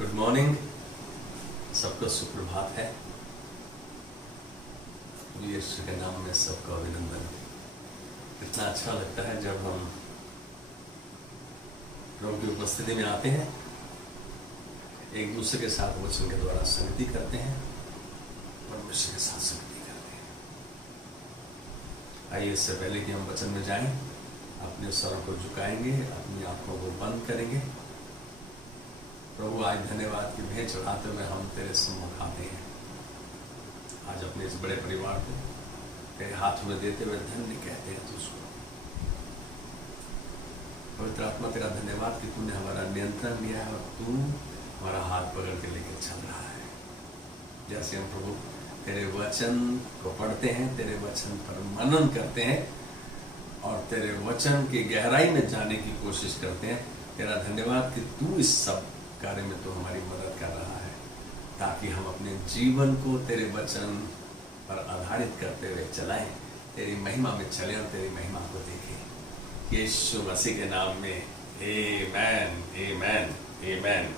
Good morning, सबका सुप्रभात है। यीशु के नाम में सबका अभिनंदन। इतना अच्छा लगता है जब हम प्रभु की उपस्थिति में आते हैं, एक दूसरे के साथ वचन के द्वारा संगति करते हैं और परमेश्वर के साथ संगति करते हैं। आइए, इससे पहले कि हम वचन में जाएं, अपने स्वरों को झुकाएंगे, अपनी आंखों को बंद करेंगे। प्रभु, आज धन्यवाद की भेंट चढ़ाते हुए हम तेरे सम्मुख आते हैं। आज अपने इस बड़े परिवार को तेरे हाथ में देते हुए धन्य कहते हैं तुझको। पवित्र आत्मा, तेरा धन्यवाद कि तूने हमारा नियंत्रण लिया है और तू हमारा हाथ पकड़ के लेकर चल रहा है। जैसे हम प्रभु तेरे वचन को पढ़ते हैं, तेरे वचन पर मनन करते हैं और तेरे वचन की गहराई में जाने की कोशिश करते हैं, तेरा धन्यवाद कि तू इस सब कार्य में तो हमारी मदद कर रहा है, ताकि हम अपने जीवन को तेरे वचन पर आधारित करते हुए चलाएं, तेरी महिमा में चलें और तेरी महिमा को देखें। यीशु मसीह के नाम में आमेन, आमेन, आमेन।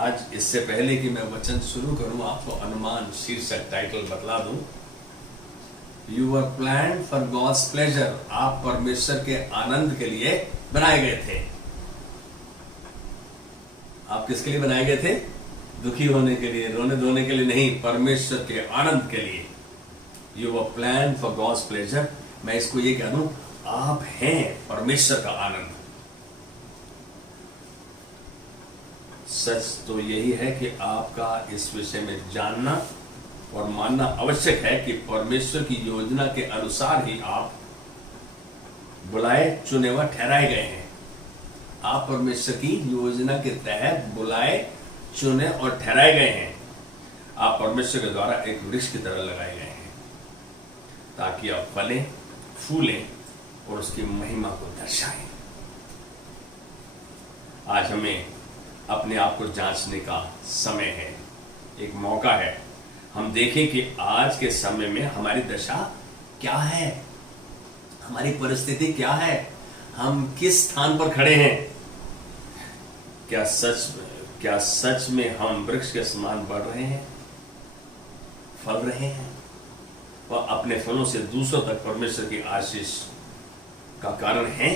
आज इससे पहले कि मैं वचन शुरू करूं, आपको अनुमान शीर्षक टाइटल बतला दूं। You are planned for God's pleasure. आप परमेश्वर के आनंद के लिए बनाए गए थे। आप किसके लिए बनाए गए थे? दुखी होने के लिए, रोने धोने के लिए नहीं, परमेश्वर के आनंद के लिए। You are planned for God's pleasure. मैं इसको ये कह दूं, आप हैं परमेश्वर का आनंद। सच तो यही है कि आपका इस विषय में जानना और मानना आवश्यक है कि परमेश्वर की योजना के अनुसार ही आप बुलाए, चुने व ठहराए गए हैं। आप परमेश्वर की योजना के तहत बुलाए, चुने और ठहराए गए हैं। आप परमेश्वर के द्वारा एक वृक्ष की तरह लगाए गए हैं, ताकि आप फलें, फूलें और उसकी महिमा को दर्शाएं। आज हमें अपने आप को जांचने का समय है, एक मौका है। हम देखें कि आज के समय में हमारी दशा क्या है, हमारी परिस्थिति क्या है, हम किस स्थान पर खड़े हैं। क्या सच में हम वृक्ष के समान बढ़ रहे हैं, फल रहे हैं और अपने फलों से दूसरों तक परमेश्वर की आशीष का कारण हैं,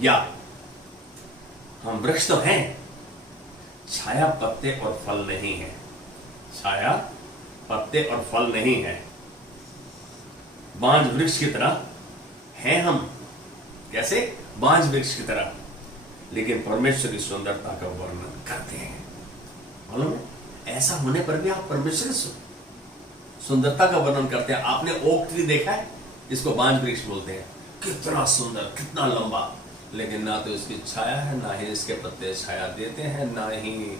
या हम वृक्ष तो हैं, छाया, पत्ते और फल नहीं है। छाया, पत्ते और फल नहीं है। बांझ वृक्ष की तरह हैं हम। कैसे? बांझ वृक्ष की तरह, लेकिन परमेश्वर की सुंदरता का वर्णन करते हैं। मालूम है, ऐसा होने पर भी आप परमेश्वर की सुंदरता का वर्णन करते हैं। आपने ओक ट्री देखा है, इसको बांझ वृक्ष बोलते हैं। कितना सुंदर, कितना लंबा, लेकिन ना तो इसकी छाया है, ना ही इसके पत्ते छाया देते हैं, ना ही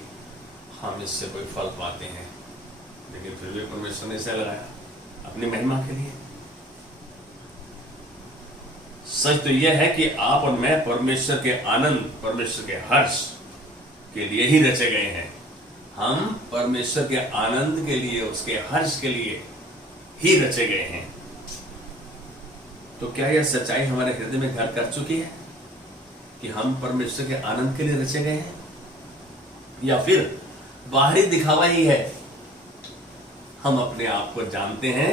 हम इससे कोई फल पाते हैं। लेकिन फिर भी परमेश्वर ने इसे लगाया अपनी महिमा के लिए। सच तो यह है कि आप और मैं परमेश्वर के आनंद, परमेश्वर के हर्ष के लिए ही रचे गए हैं। हम परमेश्वर के आनंद के लिए, उसके हर्ष के लिए ही रचे गए हैं। तो क्या यह सच्चाई हमारे हृदय में घर कर चुकी है कि हम परमेश्वर के आनंद के लिए रचे गए हैं, या फिर बाहरी दिखावा ही है? हम अपने आप को जानते हैं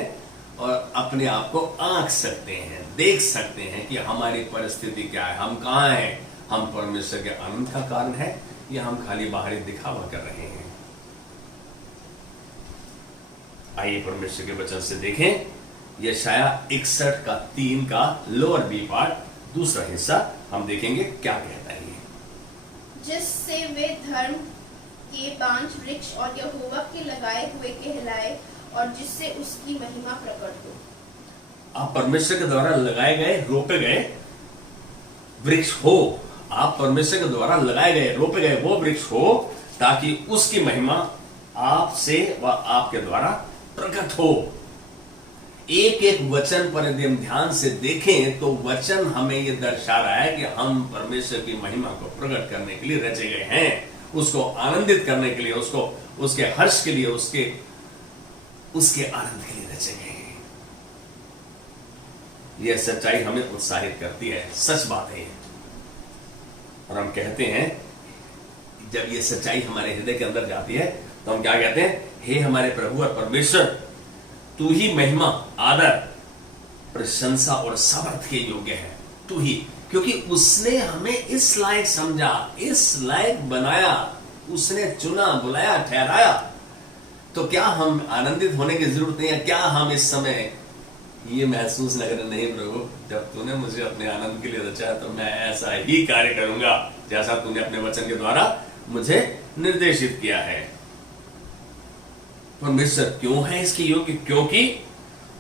और अपने आप को आंक सकते हैं, देख सकते हैं कि हमारी परिस्थिति क्या है, हम कहां हैं। हम परमेश्वर के आनंद का कारण है या हम खाली बाहरी दिखावा कर रहे हैं? आइए परमेश्वर के वचन से देखें। यशाया 61 का 3 का लोअर बी पार्ट, दूसरा हिस्सा हम देखेंगे क्या कहता है। जिससे वे धर्म के बांझ वृक्ष और यहोवा के लगाए हुए कहलाए, और जिससे उसकी महिमा प्रकट हो। आप परमेश्वर के द्वारा लगाए गए, रोपे गए वृक्ष हो। आप परमेश्वर के द्वारा लगाए गए, रोपे गए वो वृक्ष हो, ताकि उसकी महिमा आपसे व आपके द्वारा प्रकट हो। एक एक वचन पर यदि हम ध्यान से देखें तो वचन हमें यह दर्शा रहा है कि हम परमेश्वर की महिमा को प्रकट करने के लिए रचे गए हैं, उसको आनंदित करने के लिए, उसको उसके हर्ष के लिए, उसके आनंद के लिए रचे गए हैं। यह सच्चाई हमें उत्साहित करती है, सच बात है। और हम कहते हैं जब ये सच्चाई हमारे हृदय के अंदर जाती है तो हम क्या कहते हैं, हे हमारे प्रभु और परमेश्वर, तू ही महिमा, आदर, प्रशंसा और समर्थ के योग्य है, तू ही, क्योंकि उसने हमें इस लायक समझा, इस लायक बनाया, उसने चुना, बुलाया, ठहराया। तो क्या हम आनंदित होने की जरूरत नहीं है? क्या हम इस समय ये महसूस न करें, नहीं प्रभु, जब तूने मुझे अपने आनंद के लिए रचा तो मैं ऐसा ही कार्य करूंगा जैसा तूने अपने वचन के द्वारा मुझे निर्देशित किया है। परमेश्वर क्यों है इसके योग्य? क्योंकि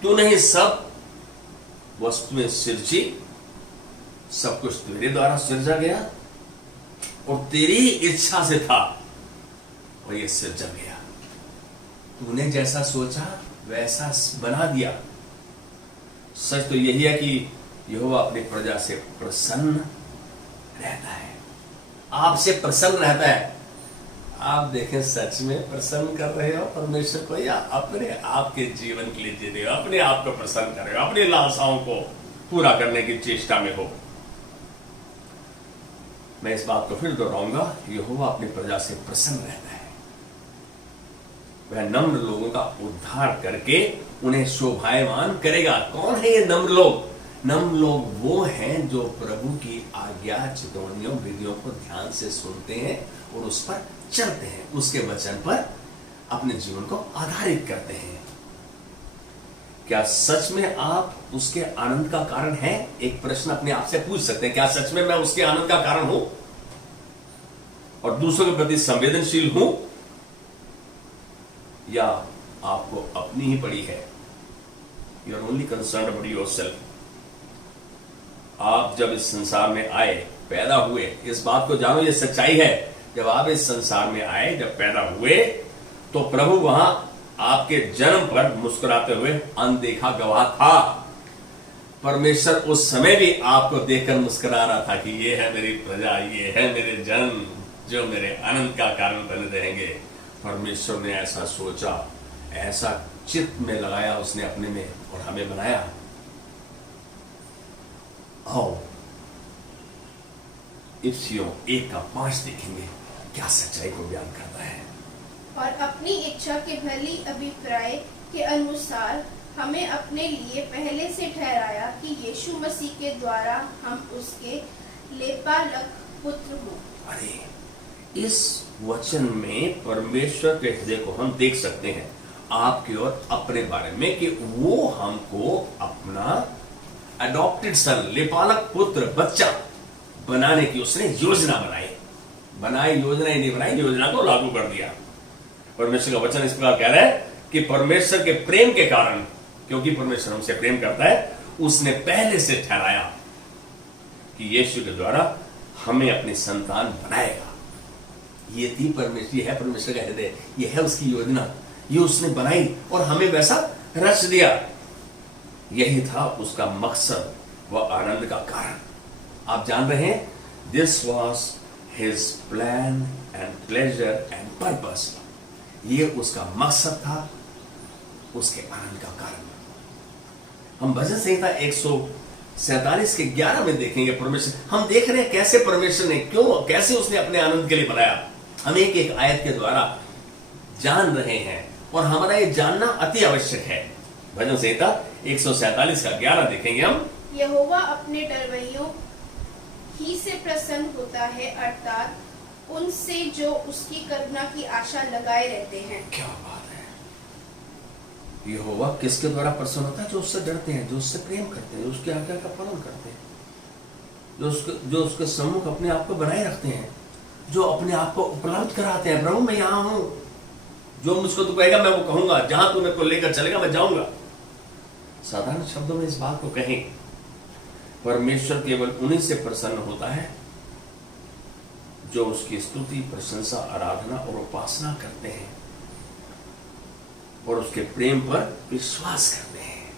तूने ही सब वस्तुएं सृजी, सब कुछ तेरे द्वारा सृजा गया और तेरी ही इच्छा से था और ये सृजा गया। तूने जैसा सोचा वैसा बना दिया। सच तो यही है कि यहोवा अपनी प्रजा से प्रसन्न रहता है, आपसे प्रसन्न रहता है। आप देखें, सच में प्रसन्न कर रहे हो परमेश्वर को, या अपने आप के जीवन के लिए जी रहे हो, अपने आप को प्रसन्न कर रहे हो, अपनी लालसाओं को पूरा करने की चेष्टा में हो? मैं इस बात को फिर दोहराऊंगा, यहोवा अपनी प्रजा से प्रसन्न रहता है। वह नम्र लोगों का उद्धार करके उन्हें शोभायमान करेगा। कौन है ये नम्र लोग? नम्र लोग वो हैं जो प्रभु की आज्ञा, चितौनियों, विधियों को ध्यान से सुनते हैं और उस पर चलते हैं, उसके वचन पर अपने जीवन को आधारित करते हैं। क्या सच में आप उसके आनंद का कारण हैं? एक प्रश्न अपने आप से पूछ सकते हैं, क्या सच में मैं उसके आनंद का कारण हूं और दूसरों के प्रति संवेदनशील हूं, या आपको अपनी ही पड़ी है? You are only concern about yourself. आप जब इस संसार में आए, पैदा हुए, इस बात को जानो, ये सच्चाई है, जब आप इस संसार में आए, जब पैदा हुए, तो प्रभु वहां आपके जन्म पर मुस्कुराते हुए अनदेखा गवाह था। परमेश्वर उस समय भी आपको देखकर मुस्कुरा रहा था कि ये है मेरी प्रजा, ये है मेरे जन, जो मेरे आनंद का कारण बने रहेंगे। परमेश्वर ने ऐसा सोचा, ऐसा चित्त में लगाया उसने अपने में और हमें बनाया। आओ इफ्सियों 1:5 देखेंगे क्या सच्चाई को बयान करता है। और अपनी इच्छा के भली अभिप्राय के अनुसार हमें अपने लिए पहले से ठहराया कि यीशु मसीह के द्वारा हम उसके लेपालक पुत्र हो। अरे, इस वचन में परमेश्वर के हृदय को हम देख सकते हैं आपके और अपने बारे में, कि वो हमको अपना अडॉप्टेड सन, लेपालक पुत्र, बच्चा बनाने की उसने योजना बनाई। योजना ही नहीं बनाई, योजना को लागू कर दिया। परमेश्वर का वचन इस प्रकार कह रहा है कि परमेश्वर के प्रेम के कारण, क्योंकि परमेश्वर हमसे प्रेम करता है, उसने पहले से ठहराया कि यीशु के द्वारा हमें अपनी संतान बनाएगा। ये थी परमेश्वर, ये है परमेश्वर का हृदय, ये है उसकी योजना, ये उसने बनाई और हमें वैसा रच दिया। यही था उसका मकसद व आनंद का कारण। आप जान रहे हैं, this was his plan and pleasure and purpose. ये उसका मकसद था, उसके आनंद का कारण। हम भजन संहिता 147 के 11 में देखेंगे परमेश्वर, हम देख रहे हैं कैसे परमेश्वर ने, कैसे उसने अपने आनंद के लिए बनाया। हम एक एक आयत के द्वारा जान रहे हैं और हमारा ये जानना अति आवश्यक है। भजन संहिता 147 का 11 देखेंगे हम। यहोवा अपने डरवैयों ही से प्रसन्न होता है, अर्थात उनसे जो उसकी करुणा की आशा लगाए रहते हैं। क्या बात है! यहोवा किसके द्वारा प्रसन्न होता है? जो उससे डरते हैं, जो उससे प्रेम करते हैं, जो उसकी आज्ञा का पालन करते हैं, जो उसके सम्मुख अपने आप को बनाए रखते हैं, जो अपने आप को उपलब्ध कराते हैं। प्रभु मैं यहां हूं, जो मुझको तू कहेगा मैं वो कहूंगा, जहां तू मेरे को लेकर चलेगा मैं जाऊंगा। साधारण शब्दों में इस बात को कहें, परमेश्वर केवल उन्हीं से प्रसन्न होता है जो उसकी स्तुति, प्रशंसा, आराधना और उपासना करते हैं और उसके प्रेम पर विश्वास करते हैं।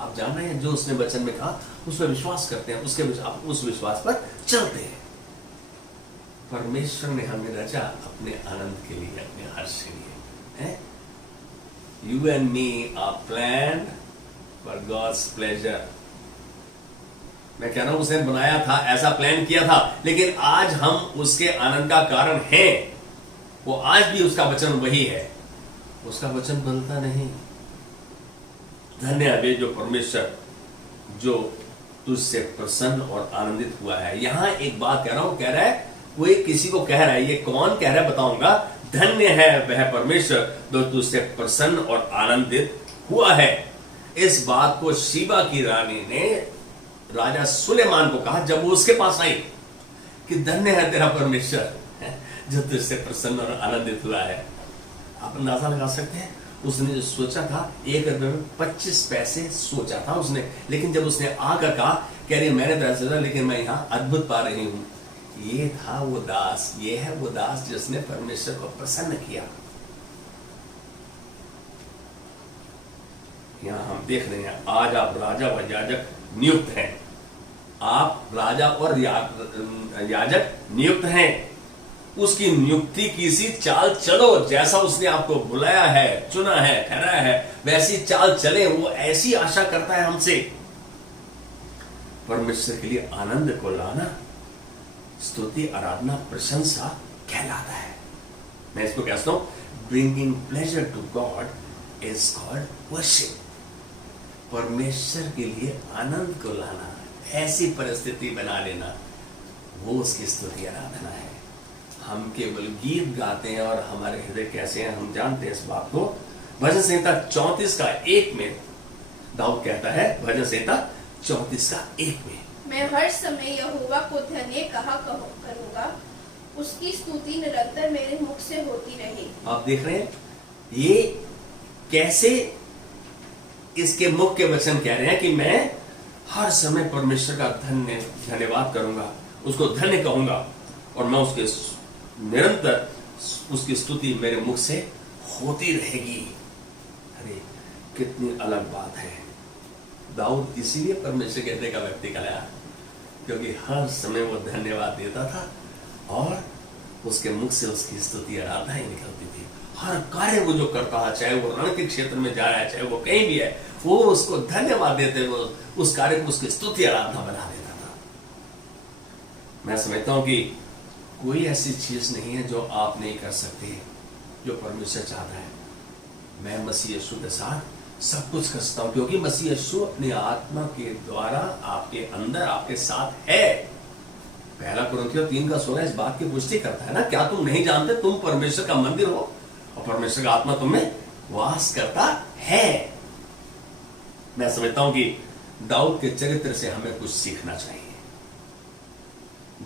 आप जान रहे हैं, जो उसने वचन में कहा उस पर विश्वास करते हैं, उस विश्वास पर चलते हैं। परमेश्वर ने हमें रचा अपने आनंद के लिए, अपने हर्ष के लिए है। You and me are planned for God's pleasure. मैं कह रहा हूं उसने बनाया था, ऐसा प्लान किया था, लेकिन आज हम उसके आनंद का कारण हैं। वो आज भी उसका वचन वही है, उसका वचन बदलता नहीं। धन्य है वे जो परमेश्वर जो तुझसे प्रसन्न और आनंदित हुआ है। यहां एक बात कह रहा हूं, कह रहा है कोई किसी को कह रहा है, ये कौन कह रहा है बताऊंगा। धन्य है वह परमेश्वर जो तुझसे प्रसन्न और आनंदित हुआ है। इस बात को शीबा की रानी ने राजा सुलेमान को कहा जब वो उसके पास आई कि धन्य है तेरा परमेश्वर जो तुझसे प्रसन्न और आनंदित हुआ है। आप अंदाजा लगा सकते हैं उसने जो सोचा था, 1 रुपए में 25 पैसे सोचा था उसने, लेकिन जब उसने आकर कहा, कह रही मैंने तो ऐसा सोचा लेकिन मैं यहां अद्भुत पा रही हूं। ये था वो दास, ये है वो दास जिसने परमेश्वर को प्रसन्न किया। यहां हम देख रहे हैं आज आप राजा व याजक नियुक्त हैं, आप राजा और याजक नियुक्त हैं। उसकी नियुक्ति की सी चाल चलो, जैसा उसने आपको बुलाया है, चुना है, ठहराया है, वैसी चाल चले। वो ऐसी आशा करता है हमसे। परमेश्वर के लिए आनंद को लाना स्तुति, आराधना, प्रशंसा कहलाता है। मैं इसको कहता हूं bringing pleasure to God is called worship. परमेश्वर के लिए आनंद को लाना, ऐसी परिस्थिति बना लेना, वो उसकी स्तुति आराधना है। हम केवल गीत गाते हैं और हमारे हृदय कैसे हैं हम जानते हैं इस बात को। भजन संहिता 34 का 1 में दाऊद कहता है, भजन संहिता 34 का 1 में, मैं हर समय यहोवा को धन्य करूंगा, उसकी स्तुति निरंतर मेरे मुख से होती रहे। आप देख रहे हैं ये कैसे इसके मुख के वचन कह रहे हैं कि मैं हर समय परमेश्वर का धन्यवाद करूंगा, उसको धन्य कहूंगा और मैं उसके निरंतर उसकी स्तुति मेरे मुख से होती रहेगी। अरे कितनी अलग बात है। दाऊद इसीलिए परमेश्वर के हृदय का व्यक्ति कहलाया क्योंकि हर समय वो धन्यवाद देता था और उसके मुख से उसकी स्तुति आराधना ही निकलती थी। हर कार्य वो जो करता है, चाहे वो रण के क्षेत्र में जा रहा है, चाहे वो कहीं भी है, वो उसको धन्यवाद देते हुए उस कार्य को उसकी स्तुति आराधना बना देता था। मैं समझता हूं कि कोई ऐसी चीज नहीं है जो आप नहीं कर सकते जो परमेश्वर चाहता है। मैं मसीह यीशु के साथ सब कुछ कर सकता हूं क्योंकि मसीह यीशु अपनी आत्मा के द्वारा आपके अंदर आपके साथ है। पहला कुरिन्थियों 3:16 इस बात की पुष्टि करता है ना, क्या तुम नहीं जानते तुम परमेश्वर का मंदिर हो और परमेश्वर का आत्मा तुम में वास करता है। मैं समझता हूं कि दाऊद के चरित्र से हमें कुछ सीखना चाहिए।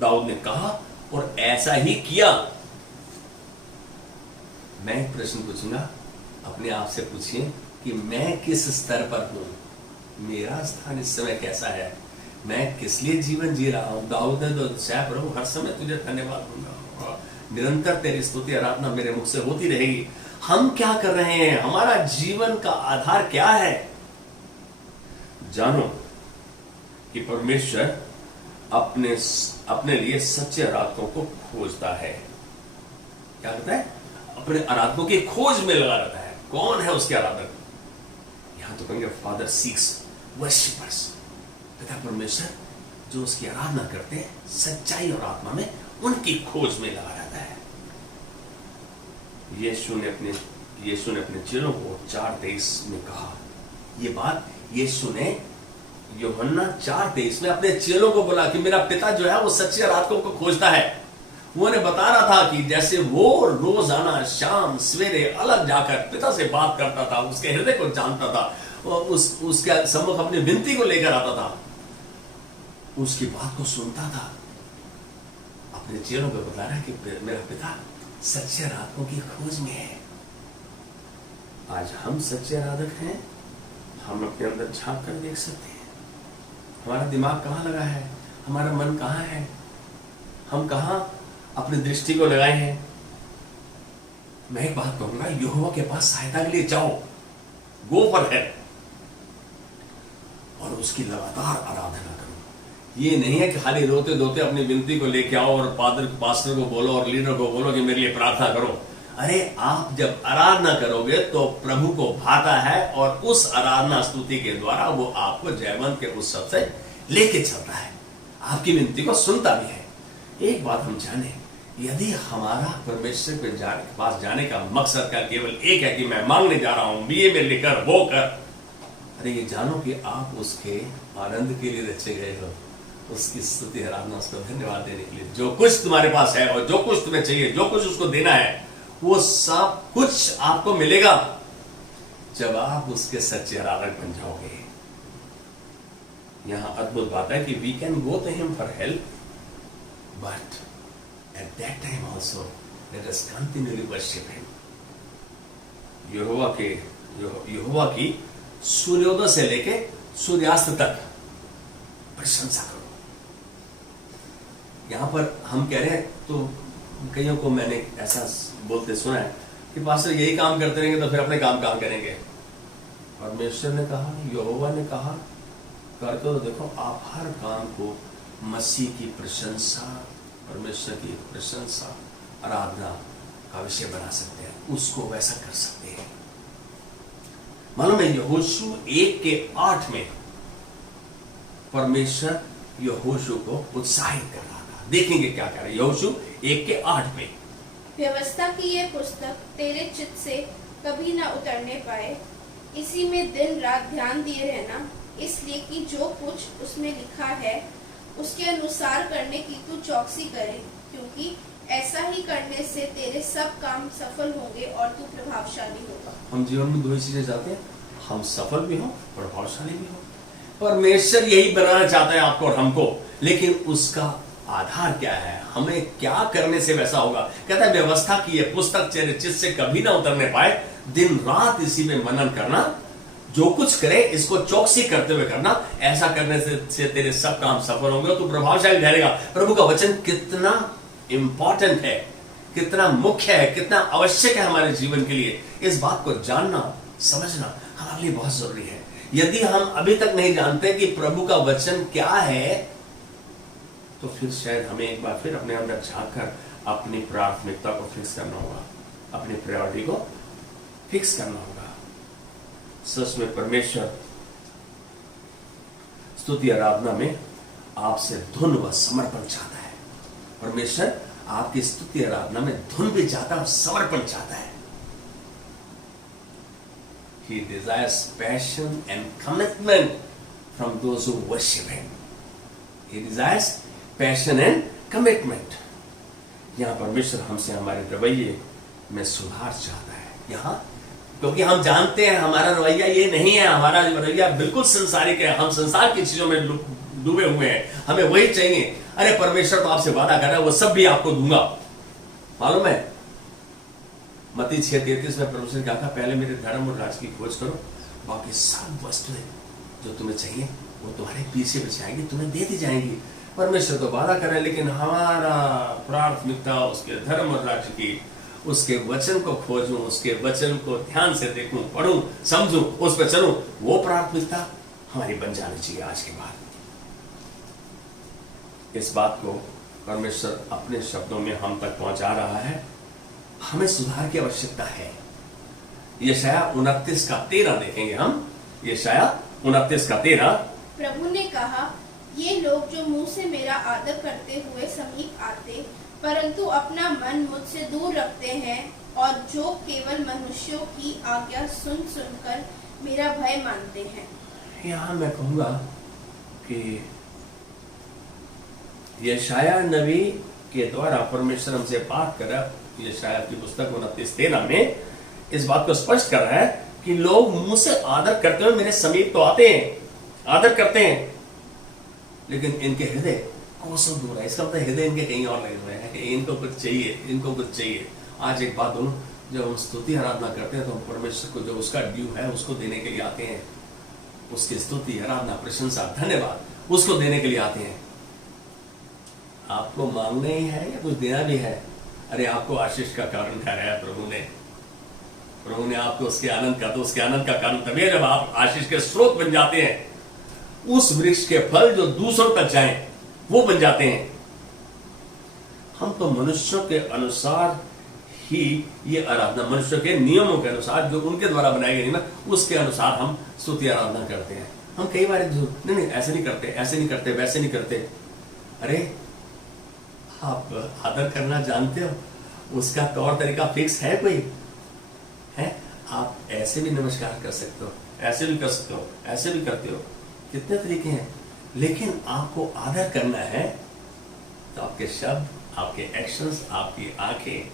दाऊद ने कहा और ऐसा ही किया। मैं एक प्रश्न पूछूंगा, अपने आप से पूछिए कि मैं किस स्तर पर हूं, मेरा स्थान इस समय कैसा है, मैं किस लिए जीवन जी रहा हूं। दाऊद ने तो शायद प्रभु हर समय तुझे धन्यवाद दूंगा, निरंतर तेरी स्तुति आराधना मेरे मुख से होती रहेगी। हम क्या कर रहे हैं, हमारा जीवन का आधार क्या है। जानो कि परमेश्वर अपने लिए सच्चे आराधकों को खोजता है। क्या कहता है, अपने आराधकों की खोज में लगा रहता है। कौन है उसके आराधक, यहां तो कहेंगे फादर सीक्स वर्शिपर्स, पिता परमेश्वर जो उसकी आराधना करते हैं सच्चाई और आत्मा में, उनकी खोज में लगा रहता है। यीशु ने अपने चेलों को 4:23 में कहा, यह बात यीशु ने यूहन्ना 4:23 में अपने चेलों को बोला कि मेरा पिता जो है वो सच्चे आराधकों को खोजता है। वो ने बता रहा था कि जैसे वो रोजाना शाम सवेरे अलग जाकर पिता से बात करता था, उसके हृदय को जानता था, उसके सम्मुख अपनी विनती को लेकर आता था, उसकी बात को सुनता था, अपने चेलों को बता रहा है कि मेरा पिता सच्चे आराधकों की खोज में है। आज हम सच्चे आराधक हैं। हम अपने अंदर झांक कर देख सकते हैं हमारा दिमाग कहां लगा है, हमारा मन कहां है, हम कहां अपनी दृष्टि को लगाए हैं। मैं एक बात कहूंगा, यहोवा के पास सहायता के लिए जाओ, गो फॉर हेल्प, और उसकी लगातार आराधना करो। ये नहीं है कि खाली रोते धोते अपनी विनती को लेके आओ और पास्टर को बोलो और लीडर को बोलो कि मेरे लिए प्रार्थना करो। अरे आप जब आराधना करोगे तो प्रभु को भाता है और उस आराधना स्तुति के द्वारा वो आपको जयवंत के उत्सव से लेके चलता है, आपकी विनती को सुनता भी है। एक बात हम जाने, यदि हमारा परमेश्वर के पास जाने का मकसद का केवल एक है कि मैं मांगने जा रहा हूं, बीए में लेकर वो कर, अरे ये जानो कि आप उसके आनंद के लिए रचे गए हो, उसकी स्तुति आराधना, उसको धन्यवाद देने के लिए। जो कुछ तुम्हारे पास है और जो कुछ तुम्हें चाहिए, जो कुछ उसको देना है, वो सब कुछ आपको मिलेगा जब आप उसके सच्चे आराधक बन जाओगे। यहां अद्भुत बात है कि we can go to him for help, but at that time also let us continuously worship him. यहोवा की सूर्योदय से लेके सूर्यास्त तक प्रशंसा करो। यहां पर हम कह रहे हैं, तो कईयों को मैंने ऐसा बोलते सुना है कि पास्टर यही काम करते रहेंगे तो फिर अपने काम कहां करेंगे। परमेश्वर ने कहा, यहोवा ने कहा, करके तो देखो, आप हर काम को मसीह की प्रशंसा, परमेश्वर की प्रशंसा, आराधना का विषय बना सकते हैं, उसको वैसा कर सकते हैं। मालूम है, यहोशू 1:8 में परमेश्वर यहोशू को उत्साहित कर रहा था। देखेंगे क्या कह रहे हैं यहोशू 1:8 में। व्यवस्था की ये पुस्तक तेरे चित्त से कभी ना उतरने पाए, इसी में दिन रात ध्यान दिए रहना, इसलिए कि जो कुछ उसमें लिखा है उसके अनुसार करने की तू चौकसी करे, क्योंकि ऐसा ही करने से तेरे सब काम सफल होंगे और तू प्रभावशाली होगा। हम जीवन में दो ही चीजें चाहते हैं, हम सफल भी हों, प्रभावशाली भी हों। परमेश्वर यही बनाना चाहता है आपको और हमको, लेकिन उसका आधार क्या है, हमें क्या करने से वैसा होगा। कहता है व्यवस्था की यह पुस्तक तेरे चित्त से कभी ना उतरने पाए, दिन रात इसी में मनन करना, जो कुछ करे इसको चौकसी करते हुए करना, ऐसा करने से तेरे सब काम सफल होंगे, तो प्रभावशाली ठहरेगा। प्रभु का वचन कितना इंपॉर्टेंट है, कितना मुख्य है, कितना आवश्यक है हमारे जीवन के लिए, इस बात को जानना समझना हमारे लिए बहुत जरूरी है। यदि हम अभी तक नहीं जानते कि प्रभु का वचन क्या है, तो फिर शायद हमें एक बार फिर अपने अंदर झांक कर अपनी प्राथमिकता को फिक्स करना होगा, अपनी प्रायोरिटी को फिक्स करना होगा। सच में परमेश्वर स्तुति आराधना में आपसे धुन व समर्पण चाहता है। परमेश्वर आपकी स्तुति आराधना में धुन भी चाहता है और समर्पण चाहता है। He desires passion and commitment from those who worship Him. He desires passion and commitment. यहाँ परमेश्वर हमसे हमारे रवैये में सुधार चाहता है। यहाँ क्योंकि हम जानते हैं हमारा रवैया ये नहीं है, हमारा रवैया बिल्कुल संसारिक है, हम संसार की चीजों में डूबे हुए हैं, हमें वही चाहिए। अरे परमेश्वर तो आपसे वादा कर रहा है, वो सब भी आपको दूंगा। मालूम है मत्ती 6:33 में परमेश्वर ने कहा, पहले मेरे धर्म और राज की खोज करो, बाकी सब वस्तुएं जो तुम्हें चाहिए वो तुम्हारे पीछे पीछे आएंगी, तुम्हें दे दी जाएंगी। परमेश्वर तो वादा कर रहा है, लेकिन हमारा प्राथमिकता उसके धर्म और राज्य की, उसके वचन को खोजूं, उसके वचन को ध्यान से देखूं, पढ़ूं, समझूं, उस पर चलूं, वो प्राथमिकता हमारी बन जानी चाहिए आज के बाद। इस बात को परमेश्वर अपने शब्दों में हम तक पहुंचा रहा है। हमें सुधार की आवश्यकता है। यशाया 29:13 देखेंगे हम। यशाया 29:13। प्रभु ने कहा, ये लोग जो मुंह से मेरा आदर करते हुए समीप आते, परंतु अपना मन मुझसे दूर रखते हैं, और जो केवल मनुष्यों की आज्ञा सुन सुनकर मेरा भय मानते हैं। यहाँ मैं कहूंगा कि यशाया नबी के द्वारा परमेश्वर हमसे बात कर रहा है। यशाया की पुस्तक 29:13 में इस बात को स्पष्ट कर रहा है कि लोग मुंह से आदर करते हुए मेरे समीप तो आते हैं, आदर करते हैं, लेकिन इनके हृदय कोसों दूर है। इसका मतलब हृदय इनके कहीं और लगे हुए हैं, इनको कुछ चाहिए, इनको कुछ चाहिए। आज एक बात बोलूं, जब हम स्तुति आराधना करते हैं तो हम परमेश्वर को जो उसका ड्यू है उसको देने के लिए आते हैं। उसकी स्तुति आराधना प्रशंसा धन्यवाद उसको देने के लिए आते हैं। आपको मांगना ही है या कुछ देना भी है, अरे आपको आशीष का कारण ठहराया प्रभु ने आपको उसके आनंद का, तो उसके आनंद का कारण तभी है जब आप आशीष के स्रोत बन जाते हैं। उस वृक्ष के फल जो दूसरों तक जाएं वो बन जाते हैं। हम तो मनुष्यों के अनुसार ही ये आराधना, मनुष्यों के नियमों के अनुसार जो उनके द्वारा बनाए गए नियम उसके अनुसार हम स्तुति आराधना करते हैं। हम कई बार नहीं नहीं ऐसे नहीं करते, ऐसे नहीं करते, वैसे नहीं करते। अरे आप आदर करना जानते हो, उसका तौर तरीका फिक्स है कोई है? आप ऐसे भी नमस्कार कर सकते हो, ऐसे भी कर सकते हो, ऐसे भी करते हो, कितने तरीके हैं। लेकिन आपको आदर करना है तो आपके शब्द, आपके एक्शंस, आपकी आंखें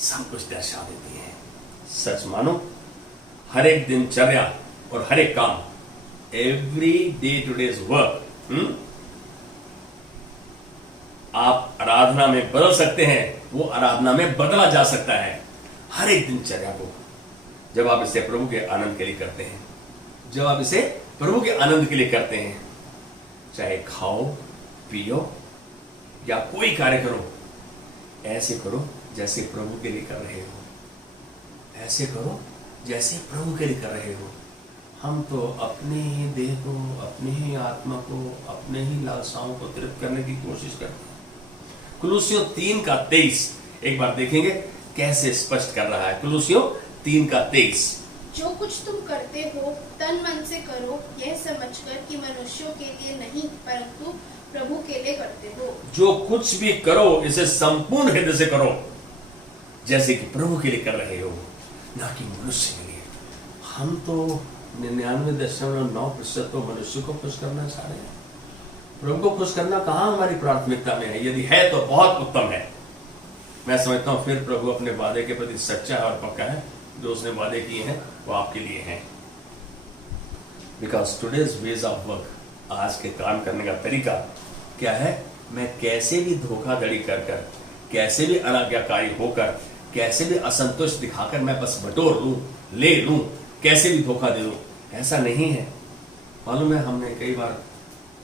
सब कुछ दर्शा देती हैं। सच मानो, हर एक दिनचर्या और हर एक काम, every day two days work, आप आराधना में बदल सकते हैं, वो आराधना में बदला जा सकता है। हर एक दिनचर्या को जब आप इसे प्रभु के आनंद के लिए करते हैं, जब आप इसे प्रभु के आनंद के लिए करते हैं, चाहे खाओ पियो या कोई कार्य करो, ऐसे करो जैसे प्रभु के लिए कर रहे हो, ऐसे करो जैसे प्रभु के लिए कर रहे हो। हम तो अपने ही देह को, अपने ही आत्मा को, अपने ही लालसाओं को तृप्त करने की कोशिश करते हैं। कुलुसियों 3:23 एक बार देखेंगे कैसे स्पष्ट कर रहा है। कुलुसियों 3:23, जो कुछ तुम करते हो तन मन से करो, यह समझकर कि मनुष्यों के लिए नहीं परंतु प्रभु के लिए करते हो। जो कुछ भी करो इसे संपूर्ण हृदय से करो, जैसे कि प्रभु के लिए कर रहे हो, ना कि मनुष्य के लिए। हम तो 99.9% तो मनुष्य को खुश करना चाह रहे हैं। प्रभु को खुश करना कहां हमारी प्राथमिकता में है? यदि है तो बहुत उत्तम है। मैं समझता हूं फिर प्रभु अपने वादे के प्रति सच्चा और पक्का है। जो उसने वादे किए हैं वो आपके लिए हैं। Because today's ways of work, आज के काम करने का तरीका क्या है? मैं कैसे भी धोखाधड़ी कर कर, कैसे भी अनाज्ञाकारी होकर, कैसे भी असंतुष्ट दिखाकर मैं बस बटोर लूं, ले लूं, कैसे भी धोखा दे दूं, ऐसा नहीं है। मालूम है, हमने कई बार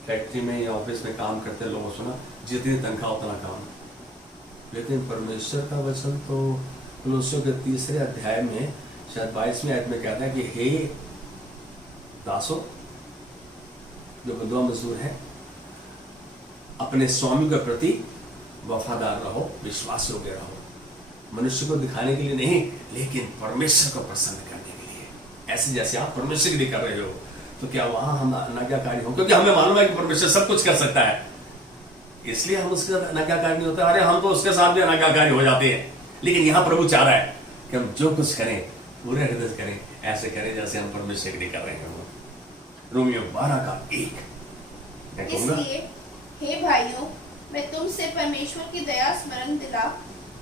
फैक्ट्री में या ऑफिस में काम करते लोगों को सुना, जितनी तनख्वाह उतना काम। लेकिन परमेश्वर का वचन तो कुलुसियों के 3 अध्याय में शायद 22वें आयत में कहता है कि हे दासों, जो विधवा मजदूर है, अपने स्वामी के प्रति वफादार रहो, विश्वास योग्य रहो। मनुष्य को दिखाने के लिए नहीं, लेकिन परमेश्वर को प्रसन्न करने के लिए। ऐसे जैसे आप परमेश्वर के लिए कर रहे हो, तो क्या वहां हम अनाज्ञाकारी हो? क्योंकि हमें मालूम है कि परमेश्वर सब कुछ कर सकता है, इसलिए हम उसके साथ अनाज्ञाकारी नहीं होते। अरे हम तो उसके साथ भी अनाज्ञाकारी हो जाते हैं। लेकिन यहां प्रभु चाह रहा है कि हम जो कुछ करें पूरे हृदय से करें, ऐसे करें जैसे हम परमेश्वर के लिए कर रहे हैं। रोमियो 12:1 मैं कहूंगा, इसलिए हे भाइयों, मैं तुमसे परमेश्वर की दया स्मरण दिला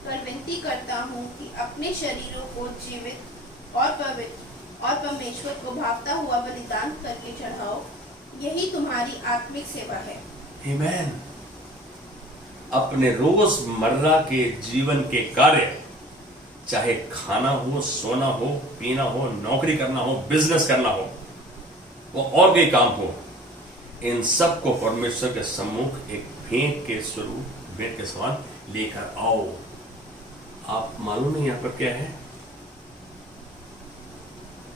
कर विनती करता हूँ कि अपने शरीरों को जीवित और पवित्र और परमेश्वर को भावता हुआ बलिदान करके चढ़ाओ, यही तुम्हारी आत्मिक सेवा है। आमीन। अपने रोजमर्रा के जीवन के कार्य, चाहे खाना हो, सोना हो, पीना हो, नौकरी करना हो, बिजनेस करना हो, वो और कोई काम हो, इन सब को परमेश्वर के सम्मुख एक भेंट के स्वरूप, भेंट के समान लेकर आओ। आप मालूम है यहां पर क्या है?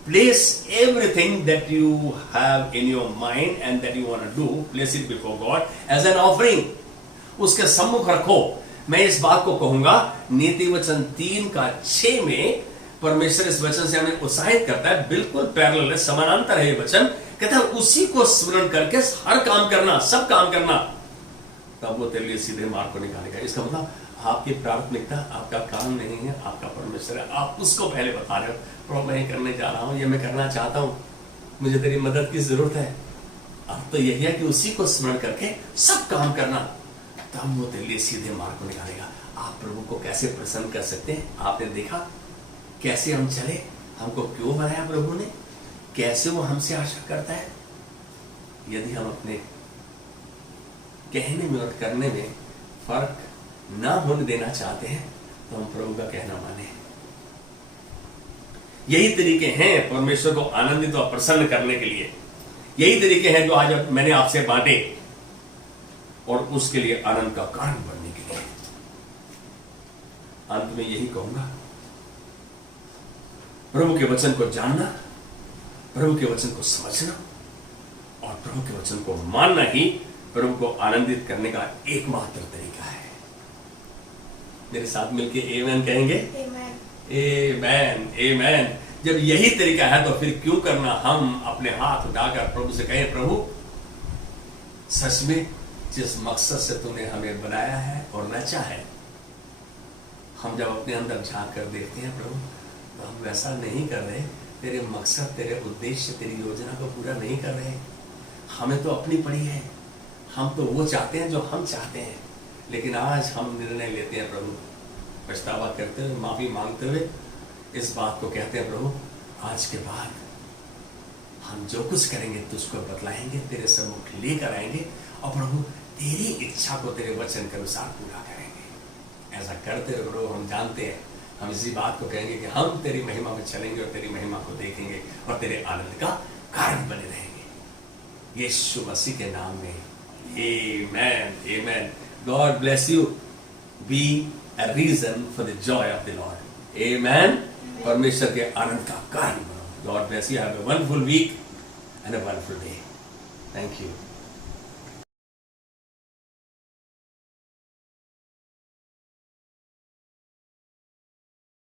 Place everything that you have in your mind and that you want to do, place it before God as an offering. उसके सम्मुख रखो। मैं इस बात को कहूंगा, नीति वचन 3:6 में परमेश्वर इस वचन से हमें उत्साहित करता है, बिल्कुल पैरेलल है, समानांतर है ये वचन। कहता है उसी को स्मरण करके हर काम करना, सब काम करना, तब वो तेरे लिए सीधे मार्ग को निकालेगा। इसका मतलब आपकी प्राथमिकता आपका काम नहीं है, आपका परमेश्वर है। आप उसको पहले बता रहे हो, प्रभु मैं करने जा रहा हूं, ये मैं करना चाहता हूं, मुझे तेरी मदद की जरूरत है। अब तो यही है कि उसी को स्मरण करके सब काम करना, तब वो तेरे लिए सीधे मार्ग को निकालेगा। आप प्रभु को कैसे प्रसन्न कर सकते हैं? आपने देखा कैसे हम चले, हमको क्यों बनाया प्रभु ने, कैसे वो हमसे आशा करता है। यदि हम अपने कहने में और करने में फर्क ना होने देना चाहते हैं, तो हम प्रभु का कहना माने। यही तरीके हैं परमेश्वर को आनंदित और प्रसन्न करने के लिए। यही तरीके हैं जो आज मैंने आपसे बांटे, और उसके लिए आनंद का कारण बनने के लिए। अंत में यही कहूंगा, प्रभु के वचन को जानना, प्रभु के वचन को समझना और प्रभु के वचन को मानना ही प्रभु को आनंदित करने का एकमात्र तरीका है। मेरे साथ मिलके आमेन कहेंगे। आमेन, आमेन, आमेन। जब यही तरीका है तो फिर क्यों करना हम अपने हाथ उठाकर प्रभु से कहें, प्रभु सच में जिस मकसद से तूने हमें बनाया है और रचा है, हम जब अपने अंदर झांक कर देखते हैं प्रभु, तो हम वैसा नहीं कर रहे। तेरे मकसद, तेरे उद्देश्य, तेरी योजना को पूरा नहीं कर रहे। हमें तो अपनी पड़ी है, हम तो वो चाहते हैं जो हम चाहते हैं। लेकिन आज हम निर्णय लेते हैं प्रभु, पछतावा करते हुए, माफी मांगते हुए इस बात को कहते हैं, प्रभु आज के बाद हम जो कुछ करेंगे तुझको बतलाएंगे, तेरे सम्मुख लेकर आएंगे और प्रभु तेरी इच्छा को तेरे वचन के अनुसार पूरा करेंगे। ऐसा करते हुए प्रभु हम जानते हैं, हम इसी बात को कहेंगे कि हम तेरी महिमा में चलेंगे और तेरी महिमा को देखेंगे और तेरे आनंद का कारण बने रहेंगे। यीशु मसीह के नाम में आमेन, आमेन। God bless you. Be a reason for the joy of the Lord. आमेन। परमेश्वर के आनंद का कारण बनो। God bless you. Have a wonderful week and a wonderful day. Thank you.